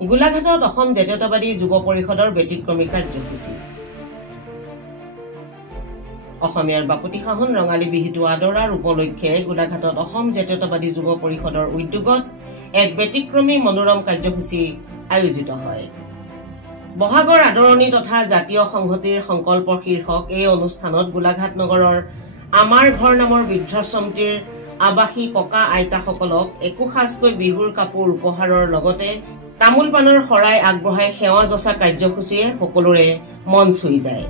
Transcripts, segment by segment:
গোলাঘাটত অসম জাতীয়তাবাদী যুৱ পৰিষদৰ ব্যতিক্ৰমী কাৰ্যসূচী। অসমীয়াৰ বাপতি সাহোন ৰঙালী বিহুটো আদৰাৰ উপলক্ষে গোলাঘাটত অসম জাতীয়তাবাদী যুৱ পৰিষদৰ উদ্যোগত এক ব্যতিক্ৰমী মনোৰম কাৰ্যসূচী আয়োজিত হয়। বহাগৰ আদৰণি তথা জাতীয় সংহতিৰ সংকল্প শীৰ্ষক এই অনুষ্ঠানত গোলাঘাট নগৰৰ আমাৰ ঘৰ নামৰ বৃদ্ধাশ্ৰমটিৰ আৱাসী ককা আইতাসকলক একোসাজকৈ বিহুৰ কাপোৰ উপহাৰৰ লগতে তামোল পাণৰ শৰাই আগবঢ়াই সেৱা যচা কাৰ্যসূচীয়ে সকলোৰে মন চুই যায়।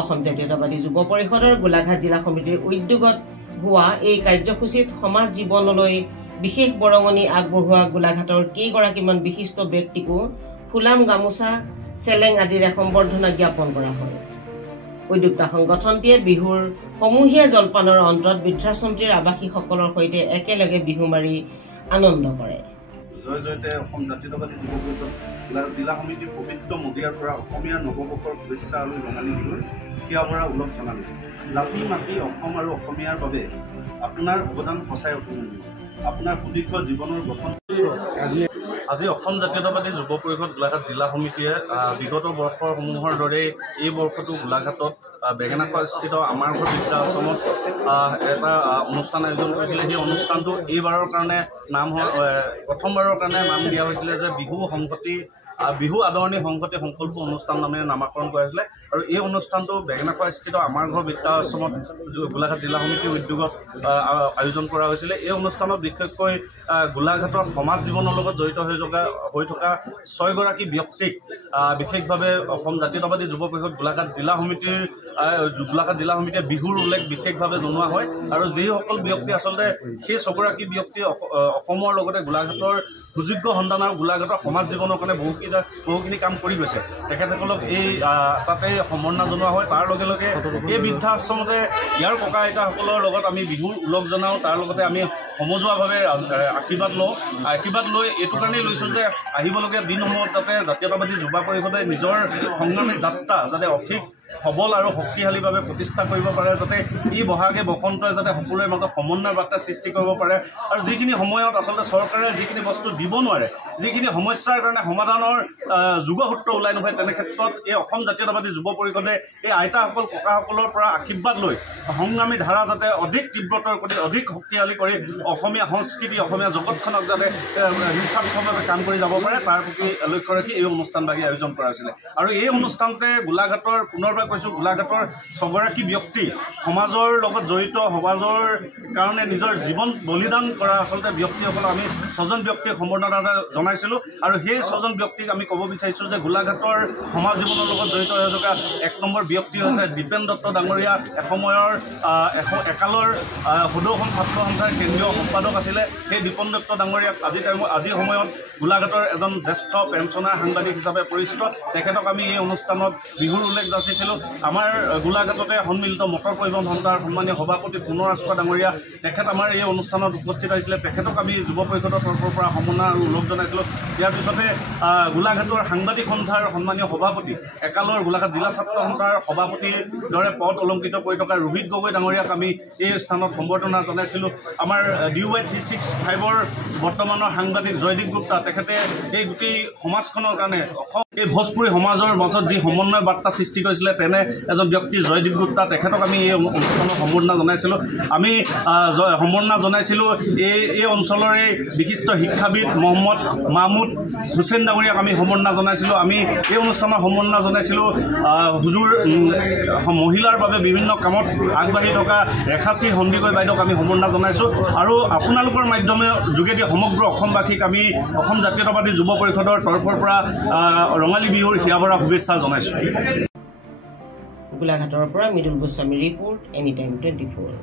অসম জাতীয়তাবাদী যুৱ পৰিষদৰ গোলাঘাট জিলা সমিতিৰ উদ্যোগত হোৱা এই কাৰ্যসূচীত সমাজ জীৱনলৈ বিশেষ বৰঙণি আগবঢ়োৱা গোলাঘাটৰ কেইগৰাকীমান বিশিষ্ট ব্যক্তিকো ফুলাম গামোচা চেলেং আদিৰে সম্বৰ্ধনা জ্ঞাপন কৰা হয়। উদ্যোক্তা সংগঠনটিয়ে বিহুৰ সমূহীয়া জলপানৰ অন্তত বৃদ্ধাশ্ৰমটিৰ আৱাসীসকলৰ সৈতে একেলগে বিহু মাৰি আনন্দ কৰে। জয় জয়তে অসম জাতীয়তাবাদী যুৱ পৰিষদ গোলাঘাট জিলা সমিতিৰ পবিত্ৰ মজিয়াৰ পৰা অসমীয়া নৱবৰ্ষৰ শুভেচ্ছা আৰু ৰঙালী বিহুৰ হিয়া ভৰা ওলগ জনালোঁ। জাতি মাতি অসম আৰু অসমীয়াৰ বাবে আপোনাৰ অৱদান সঁচাই অতুলনীয়। আপোনাৰ সুদীৰ্ঘ জীৱনৰ গঠন আজি অসম জাতীয়তাবাদী যুৱ পৰিষদ গোলাঘাট জিলা সমিতিয়ে বিগত বৰ্ষসমূহৰ দৰে এই বৰ্ষটো গোলাঘাটত বেঙেনাখোৱা স্থিত আমাৰ ঘৰ বৃদ্ধাশ্ৰমত এটা অনুষ্ঠান আয়োজন কৰিছিলে। সেই অনুষ্ঠানটো এইবাৰৰ কাৰণে প্ৰথমবাৰৰ কাৰণে নাম দিয়া হৈছিলে যে বিহু আদৰণি সংহতি সংকল্প অনুষ্ঠান নামেৰে নামাকৰণ কৰা হৈছিলে। আৰু এই অনুষ্ঠানটো বেঙেনাখোৱা স্থিত আমাৰ ঘৰ বৃদ্ধাশ্ৰমত গোলাঘাট জিলা সমিতিৰ উদ্যোগত আয়োজন কৰা হৈছিলে। এই অনুষ্ঠানত বিশেষকৈ গোলাঘাটৰ সমাজ জীৱনৰ লগত জড়িত হৈ থকা 6 গৰাকী ব্যক্তিক বিশেষভাৱে অসম জাতীয়তাবাদী যুৱ পৰিষদ গোলাঘাট জিলা সমিতিয়ে বিহুৰ উল্লেখ বিশেষভাৱে জনোৱা হয়। আৰু যিসকল ব্যক্তি আচলতে সেই 6 গৰাকী ব্যক্তি অসমৰ লগতে গোলাঘাটৰ সুযোগ্য সন্তান আৰু গোলাঘাটৰ সমাজ জীৱনৰ কাৰণে বহুখিনি কাম কৰি গৈছে। তেখেতসকলক তাতে সম্বৰ্ধনা জনোৱা হয়। তাৰ লগে লগে এই বৃদ্ধাশ্ৰমতে ইয়াৰ ককা আইতাসকলৰ লগত আমি বিহুৰ উলগ জনাওঁ। তাৰ লগতে আমি সমজুৱাভাৱে আশীৰ্বাদ লৈ এইটো কাৰণেই লৈছোঁ যে আহিবলগীয়া দিনসমূহত যাতে জাতীয়তাবাদী যুৱ পৰিষদে নিজৰ সংগ্ৰামী যাত্ৰা যাতে অধিক সবল আৰু শক্তিশালীভাৱে প্ৰতিষ্ঠা কৰিব পাৰে, যাতে এই বহাগে বসন্তই যাতে সকলোৰে মাজত সমন্বয়ৰ বাৰ্তা সৃষ্টি কৰিব পাৰে। আৰু যিখিনি সময়ত আচলতে চৰকাৰে যিখিনি বস্তু দিব নোৱাৰে, যিখিনি সমস্যাৰ কাৰণে সমাধানৰ যোগসূত্ৰ ওলাই নহয়, তেনে ক্ষেত্ৰত এই অসম জাতীয়তাবাদী যুৱ পৰিষদে এই আইতাসকল ককাসকলৰ পৰা আশীৰ্বাদ লৈ সংগ্ৰামী ধাৰা যাতে অধিক তীব্ৰতৰ কৰি অধিক শক্তিশালী কৰি অসমীয়া সংস্কৃতি অসমীয়া জগতখনক যাতে নিস্বাৰ্থভাৱে কাম কৰি যাব পাৰে, তাৰ প্ৰতি লক্ষ্য ৰাখি এই অনুষ্ঠানভাগি আয়োজন কৰা হৈছিলে। আৰু এই অনুষ্ঠানতে গোলাঘাটৰ পুনৰবাৰ কৈছোঁ, গোলাঘাটৰ 6 গৰাকী ব্যক্তি সমাজৰ লগত জড়িত, সমাজৰ কাৰণে নিজৰ জীৱন বলিদান কৰা আচলতে ব্যক্তিসকলক আমি 6জন ব্যক্তিক সম্বৰ্ধনা জনাইছিলোঁ। আৰু সেই 6জন ব্যক্তিক আমি ক'ব বিচাৰিছোঁ যে গোলাঘাটৰ সমাজ জীৱনৰ লগত জড়িত হৈ থকা 1 নম্বৰ ব্যক্তি হৈছে দীপেন দত্ত ডাঙৰীয়া। এসময়ৰ একালৰ সদৌ অসম ছাত্ৰ সন্থাৰ কেন্দ্ৰীয় সম্পাদক আছিলে। সেই দীপেন দত্ত ডাঙৰীয়াক আজিৰ সময়ত গোলাঘাটৰ এজন জ্যেষ্ঠ পেঞ্চনাৰ সাংবাদিক হিচাপে পৰিচিত। তেখেতক আমি এই অনুষ্ঠানত বিহুৰ উল্লেখ যাচিছিলোঁ। আমাৰ গোলাঘাটতে সন্মিলিত মটৰ পৰিবহণ সন্থাৰ সন্মানীয় সভাপতি পুনৰ ৰাজখোৱা ডাঙৰীয়া, তেখেত আমাৰ এই অনুষ্ঠানত উপস্থিত আহিছিলে। তেখেতক আমি যুৱ পৰিষদৰ তৰফৰ পৰা সম্বৰ্ধনা আৰু উল্লেখ জনাইছিলোঁ। ইয়াৰ পিছতে গোলাঘাটৰ সাংবাদিক সন্থাৰ সন্মানীয় সভাপতি, একালৰ গোলাঘাট জিলা ছাত্ৰ সন্থাৰ সভাপতিৰ দৰে পদ অলংকৃত কৰি থকা ৰোহিত গগৈ ডাঙৰীয়াক আমি এই স্থানত সম্বৰ্ধনা জনাইছিলোঁ। আমাৰ DY 365ৰ বৰ্তমানৰ সাংবাদিক জয়দীপ গুপ্তা, তেখেতে এই গোটেই সমাজখনৰ কাৰণে এই ভোজপুৰী সমাজৰ মাজত যি সমন্বয় বাৰ্তা সৃষ্টি কৰিছিলে তেনে এজন ব্যক্তি জয়দীপ গুপ্তা, তেখেতক আমি এই অনুষ্ঠানত সম্বৰ্ধনা জনাইছিলোঁ। আমি সম্বৰ্ধনা জনাইছিলোঁ এই অঞ্চলৰে বিশিষ্ট শিক্ষাবিদ মহম্মদ মাহমুদ হুছেইন ডাঙৰীয়াক আমি সম্বৰ্ধনা জনাইছিলোঁ। আমি এই অনুষ্ঠানত সম্বৰ্ধনা জনাইছিলোঁ হুজুৰ মহিলাৰ বাবে বিভিন্ন কামত আগবাঢ়ি থকা ৰেখাচী সন্দিকৈ বাইদেউক আমি সম্বৰ্ধনা জনাইছোঁ। আৰু আপোনালোকৰ মাধ্যমৰ যোগেদি সমগ্ৰ অসমবাসীক আমি অসম জাতীয়তাবাদী যুৱ পৰিষদৰ তৰফৰ পৰা ৰঙালী বিহুৰ হিয়াভৰা শুভেচ্ছা জনাইছোঁ। গোলাঘাটৰ পৰা Mridul Goswami report, any time 24।